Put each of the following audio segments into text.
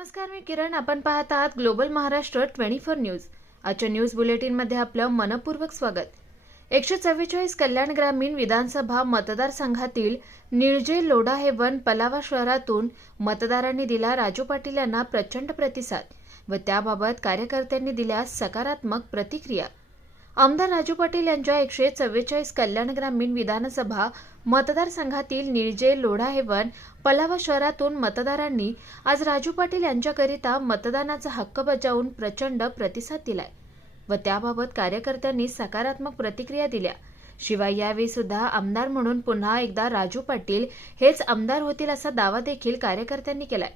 नमस्कार मी किरण. आपण पाहत आहात global Maharashtra twenty four news. आजच्या न्यूज बुलेटिनमध्ये आपलं मनपूर्वक स्वागत. एकशे चव्वेचाळीस कल्याण ग्रामीण विधानसभा मतदारसंघातील निळजे लोढा हे वन पलावा शहरातून मतदारांनी दिला राजू पाटील यांना प्रचंड प्रतिसाद व त्याबाबत कार्यकर्त्यांनी दिल्या सकारात्मक प्रतिक्रिया. आमदार राजू पाटील यांच्या एकशे चव्वेचाळीस कल्याण ग्रामीण विधानसभा मतदारसंघातील निळजे लोढा हेवन पलावा शहरातून मतदारांनी आज राजू पाटील यांच्याकरिता मतदानाचा हक्क बजावून प्रचंड प्रतिसाद दिलाय व त्याबाबत कार्यकर्त्यांनी सकारात्मक प्रतिक्रिया दिल्या. शिवाय यावेळी सुद्धा आमदार म्हणून पुन्हा एकदा राजू पाटील हेच आमदार होतील असा दावा देखील कार्यकर्त्यांनी केलाय.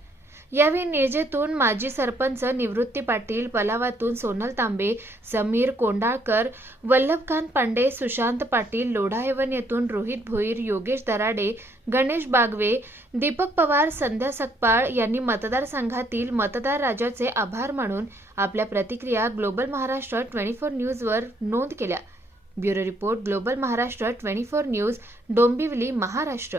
यावेळी निळजेतून माजी सरपंच निवृत्ती पाटील पलावातून सोनल तांबे समीर कोंडाळकर वल्लभकांत पांडे सुशांत पाटील लोढाहेवन येथून रोहित भोईर योगेश दराडे गणेश बागवे दीपक पवार संध्या सकपाळ यांनी मतदारसंघातील मतदार राजाचे आभार मानून आपल्या प्रतिक्रिया ग्लोबल महाराष्ट्र ट्वेंटी फोर न्यूजवर नोंद केल्या. Bureau report global Maharashtra twenty four news Dombivli Maharashtra.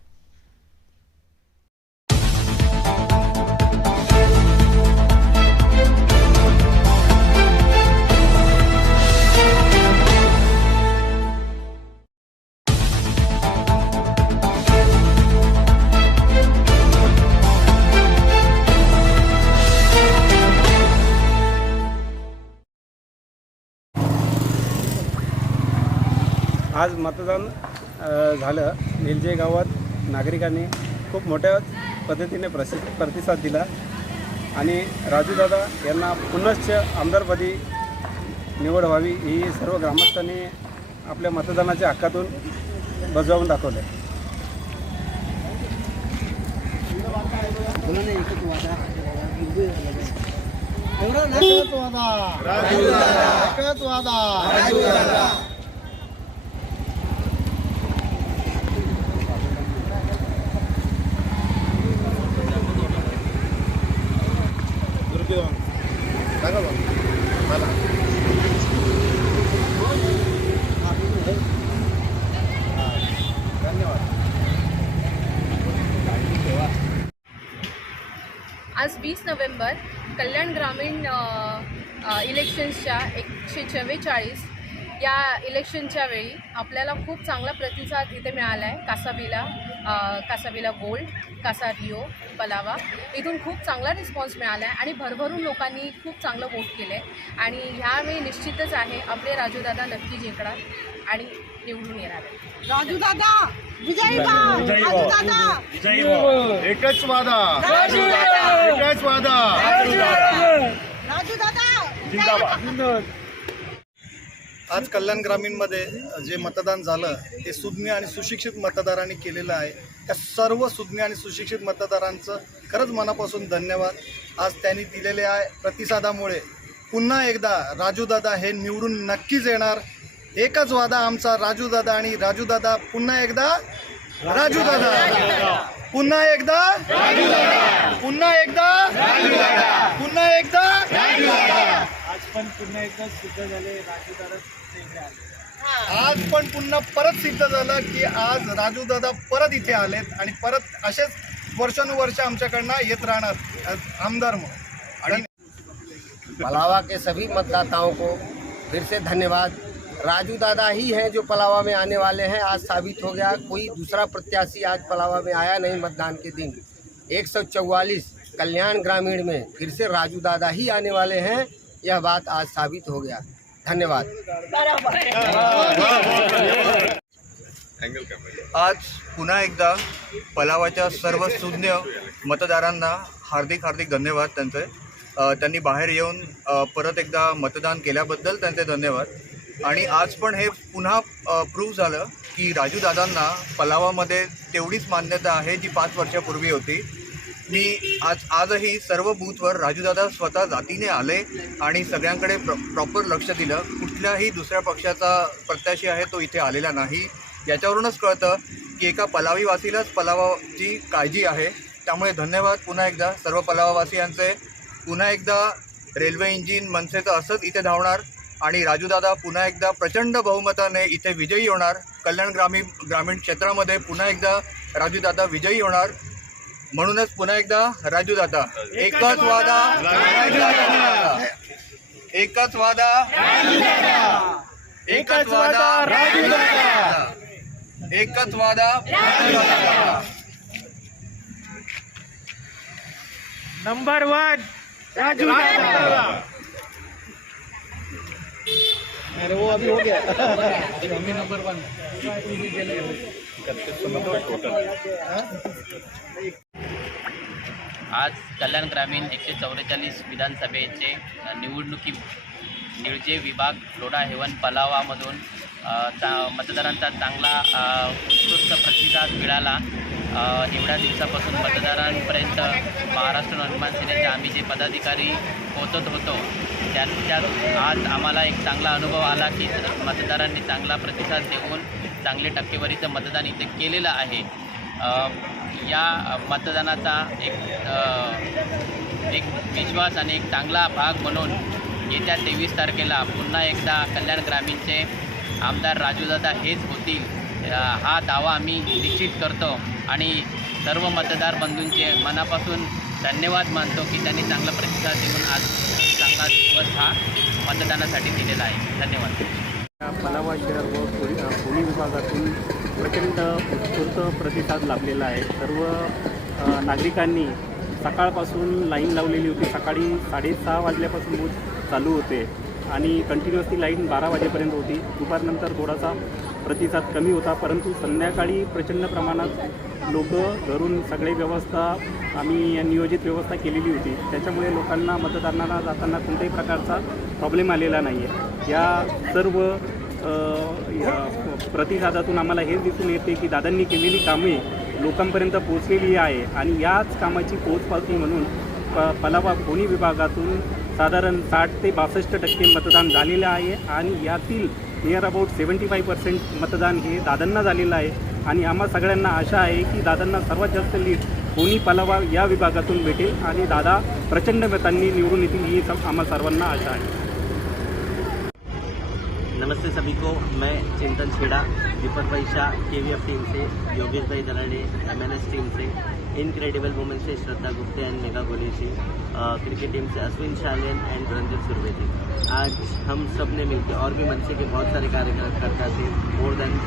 आज मतदान झालं. निलजे गावात नागरिकांनी खूप मोठ्या पद्धतीने प्रसि प्रतिसाद दिला. आणि राजूदादा यांना पुनश्च आमदारपदी निवड व्हावी ही सर्व ग्रामस्थांनी आपल्या मतदानाच्या हक्कातून बजावून दाखवलं एकच वादा एकच वादा आज वीस नोव्हेंबर कल्याण ग्रामीण इलेक्शन्सच्या एकशे चव्वेचाळीस या इलेक्शनच्या वेळी आपल्याला खूप चांगला प्रतिसाद इथे मिळाला आहे. कासाविला अ, कासाविला गोल्ड कासा रिओ पलावा इथून खूप चांगला रिस्पॉन्स मिळाला आहे आणि भरभरून लोकांनी खूप चांगलं वोट केलं आहे आणि ह्यावेळी निश्चितच आहे आपले राजूदादा नक्की जिंकणार आणि निवडून येणार आहे राजू दादा विजयी व्हा. राजू दादा एकच वादा. एकच वादा आज कल्याण ग्रामीणमध्ये जे मतदान झालं ते सुज्ञ आणि सुशिक्षित मतदारांनी केलेलं आहे. त्या सर्व सुज्ञ आणि सुशिक्षित मतदारांचं खरंच मनापासून धन्यवाद. आज त्यांनी दिलेल्या प्रतिसादामुळे पुन्हा एकदा राजूदादा हे निवडून नक्कीच येणार. एकच वादा आमचा राजूदादा आणि राजूदादा पुन्हा एकदा राजूदादा पुन्हा एकदा। पुन्हा एकदा। पुन्हा एकदा। आज पण पुन्हा परत सिद्ध झालं की आज राजूदादा परत इथे आलेत आणि परत असेच वर्षानुवर्ष आमच्याकडनं येत राहणार आमदार म्हणून. पलावा के सभी मतदाताओं को फिर से धन्यवाद। राजू दादा ही हैं जो पलावा में आने वाले हैं। आज साबित हो गया कोई दूसरा प्रत्याशी आज पलावा में आया नहीं मतदान के दिन। 144 कल्याण ग्रामीण में फिर से राजू दादा ही आने वाले हैं। यह बात आज साबित हो गया। धन्यवाद। आज पुन्हा एकदा पलावाच्या सर्व शून्य मतदारांना हार्दिक हार्दिक धन्यवाद त्यांचे. त्यांनी बाहेर येऊन परत एकदा मतदान केल्याबद्दल त्यांचे धन्यवाद. आणि आज पण हे पुन्हा प्रूव्ह झालं की राजूदादांना पलावामध्ये तेवढीच मान्यता आहे जी पाच वर्षापूर्वी होती. मी आज आजही सर्व बूथवर राजूदादा स्वतः जातीने आले आणि सगळ्यांकडे प्र प्रॉपर लक्ष दिलं. कुठल्याही दुसऱ्या पक्षाचा प्रत्याशी आहे तो इथे आलेला नाही. याच्यावरूनच कळतं की एका पलावीवासीलाच पलावाची काळजी आहे. त्यामुळे धन्यवाद पुन्हा एकदा सर्व पलावावासियांचे. पुन्हा एकदा रेल्वे इंजिन मनसेचं असंच इथे धावणार. आणि राजूदादा पुन्हा एकदा प्रचंड बहुमताने इथे विजयी होणार. कल्याण ग्रामीण ग्रामीण क्षेत्रामध्ये पुन्हा एकदा राजूदादा विजयी होणार. म्हणूनच पुन्हा एकदा राजूदादा एकच वादा एकच वादा एकच वादा राजूदादा एकच वादा नंबर वन राजू दादा अरे वो अभी हो गया। आज कल्याण ग्रामीण एकशे चौवेचाळीस विधानसभेचे निवडणुकी निळजे विभाग लोढा हेवन पलावामधून चा मतदारांचा चांगला उत्कृष्ट प्रतिसाद मिळाला. एवढ्या दिवसापासून मतदारांपर्यंत महाराष्ट्र निर्माण सेनेचे आम्ही जे पदाधिकारी पोहोचत होतो त्यात त्यात आज आम्हाला एक चांगला अनुभव आला की मतदारांनी चांगला प्रतिसाद देऊन चांगले टक्केवारीचं मतदान इथे केलेलं आहे. या मतदानाचा एक एक विश्वास आणि एक चांगला भाग म्हणून येत्या तेवीस तारखेला पुन्हा एकदा कल्याण ग्रामीणचे आमदार राजूदादा हेच होतील. हा दावा आम्ही निश्चित करतो आणि सर्व मतदार बंधूंचे मनापासून धन्यवाद मानतो की त्यांनी चांगला प्रतिसाद देऊन आज हा दिवस हा मतदानासाठी दिलेला आहे. धन्यवाद. पलावा शहर व पोली पोलीस विभागातून प्रचंड उत्स्फूर्त प्रतिसाद लाभलेला आहे. सर्व नागरिकांनी सकाळपासून लाईन लावलेली होती. सकाळी साडेसहा वाजल्यापासून बूथ चालू होते आणि कंटिन्युअसली लाईन बारा वाजेपर्यंत होती. दुपारनंतर थोडासा प्रतिसाद कमी होता परंतु संध्याकाळी प्रचंड प्रमाणात लोक घरून सगळे व्यवस्था आम्ही नियोजित व्यवस्था केलेली होती. त्याच्यामुळे लोकांना मतदानाला जाताना कोणत्याही प्रकारचा प्रॉब्लेम आलेला नाही आहे या सर्व या प्रतिसादातून आम्हाला हेच दिसून येते की दादांनी केलेली कामे लोकांपर्यंत पोहोचलेली आहे आणि याच कामाची पोचपावती म्हणून प पलावा कोणी विभागातून साधारण साठ ते बासष्ट टक्के मतदान झालेलं आहे आणि यातील near about seventy five percent मतदान हे दादांना झालेलं आहे. आणि आम्हा सगळ्यांना आशा आहे की दादांना सर्वात जास्त लीड कोणी पलावा या विभागातून भेटेल आणि दादा प्रचंड मतांनी निवडून येतील ही आम्हा सर्वांना आशा आहे. नमस्ते सभी को। मैं Chintan Chheda, Deepak bhai Shah K V F team से, Yogesh bhai Darade M N S team से इनक्रेडिबल वुमेन से श्रद्धा गुप्ते एंड मेगा गोलेशी क्रिकेट टीम से अश्विन शालियन एंड रंजित सुरवेदी आज हम सबने मिलकर और भी मनसे के बहुत सारे कार्यकर्ता थे more than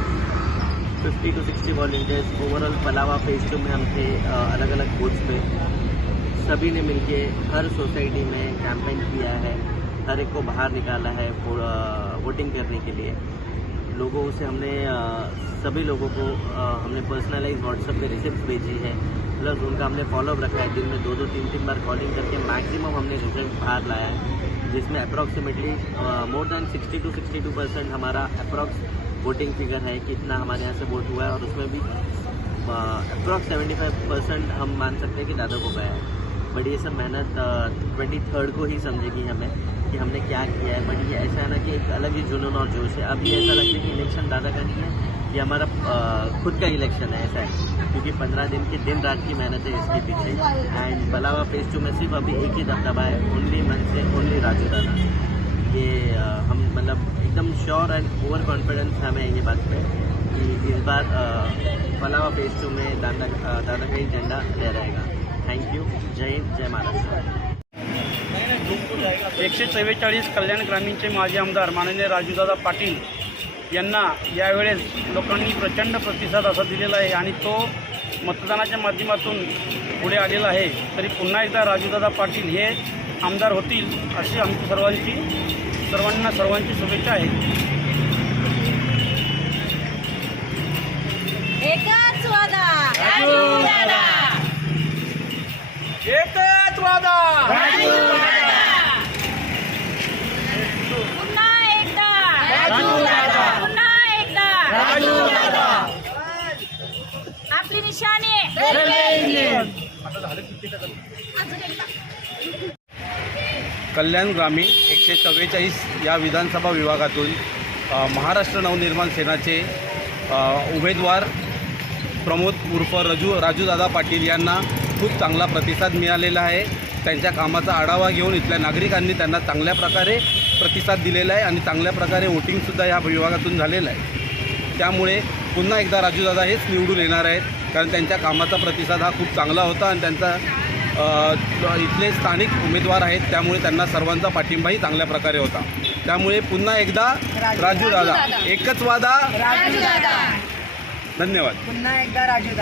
50 to 60 volunteers overall Palava phase में हम थे अलग अलग बूथ्स पे सभी ने मिलके हर सोसाइटी में कैंपेन किया है। एक को बाहर निकाला है वोटिंग करने के लिए। लोगों से हमने सभी लोगों को हमने पर्सनलाइज व्हाट्सएप पे रिसिप्ट भेजी है। प्लस उनका हमने फॉलोअप रखा है, दिन में दो दो तीन तीन बार कॉलिंग करके मैक्सिमम हमने रिज़ल्ट बाहर लाया है। जिसमें approximately more than sixty two sixty two percent हमारा अप्रॉक्स वोटिंग फिगर है कितना हमारे यहाँ से वोट हुआ है। और उसमें भी अप्रॉक्स सेवेंटी फाइव परसेंट हम मान सकते हैं कि दादा को गया है। बट ये सब मेहनत ट्वेंटी थर्ड को ही समझेगी हमें कि हमने क्या किया है। बट ये ऐसा है ना कि एक अलग ही जुनून और जोश है। अभी ऐसा लगता है कि इलेक्शन दादा का नहीं है ये हमारा खुद का इलेक्शन है, ऐसा है। क्योंकि पंद्रह दिन की दिन रात की मेहनत है इसके पीछे। एंड बलावा फ़ेज़ टू में सिर्फ़ अभी एक ही दबदबा है। ओनली मन से ओनली राजू दादा ये हम मतलब एकदम श्योर एंड ओवर कॉन्फिडेंस हमें ये बात पे कि इस बार पलावा फ़ेज़ टू में दादा दादा का ही झंडा लहराएगा। थैंक यू जय हिंद जय महाराष्ट्र एकशे चव्वेचाळीस कल्याण ग्रामीणचे माजी आमदार माननीय राजूदादा पाटील यांना यावेळेस लोकांनी प्रचंड प्रतिसाद असा दिलेला आहे आणि तो मतदानाच्या माध्यमातून पुढे आलेला आहे. तरी पुन्हा एकदा राजूदादा पाटील हे आमदार होतील अशी आमची सर्वांची सर्वांना सर्वांची शुभेच्छा आहे. एकच वादा. एकच वादा पुन्हा एकदा. पुन्हा एकदा. आपली निशाणी कल्याण ग्रामीण एकशे चव्वेचाळीस या विधानसभा विभागातून महाराष्ट्र नवनिर्माण सेनाचे उमेदवार प्रमोद उर्फ रजू राजूदादा पाटील यांना खूप चांगला प्रतिसाद मिळालेला आहे. त्यांच्या कामाचा आढावा घेऊन इथल्या नागरिकांनी त्यांना चांगल्या प्रकारे प्रतिसाद दिलेला आहे आणि चांगल्या प्रकारे वोटिंगसुद्धा ह्या विभागातून झालेलं आहे. त्यामुळे पुन्हा एकदा राजूदादा हेच निवडून येणार आहेत. कारण त्यांच्या कामाचा प्रतिसाद हा खूप चांगला होता आणि त्यांचा इथले स्थानिक उमेदवार आहेत. त्यामुळे त्यांना सर्वांचा पाठिंबाही चांगल्या प्रकारे होता. त्यामुळे पुन्हा एकदा राजूदादा एकच वादा. धन्यवाद. पुन्हा एकदा राजू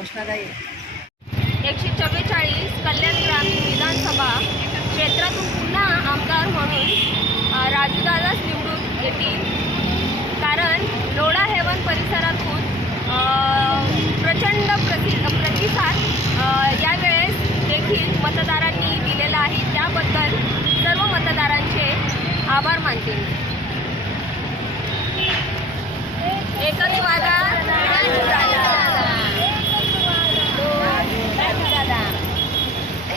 घोषणा एकशे चव्वेचाळीस कल्याण ग्रामीण विधानसभा क्षेत्रातून पुन्हा आमदार म्हणून राजूदादाच निवडून येतील. कारण लोढा हेवन परिसरातून प्रचंड प्रति प्रतिसाद यावेळेस देखील मतदारांनी दिलेला आहे. त्याबद्दल सर्व मतदारांचे आभार मानते एकच वादा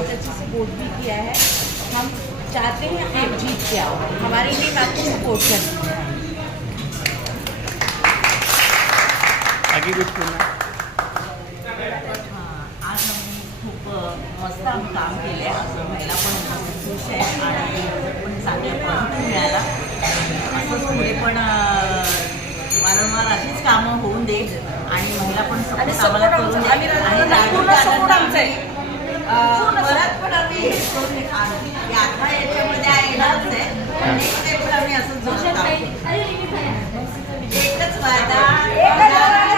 बहुत अच्छे से वोट भी किया है। हम चाहते हैं आप जीत के आओ। हमारी टीम आपको सपोर्ट करती है। बाकी कुछ आज आम्ही खूप मस्त आम्ही काम केले असं महिला पण खूप खुश आहे आणि पण चांगला मिळाला. असंच पुढे पण वारंवार अशीच कामं होऊन दे आणि महिला पण सपोर्ट आम्हाला करून दे आणि परत पण आम्ही आता याच्यामध्ये आयलाच आहे. एक ते पण आम्ही असं एकच वादा.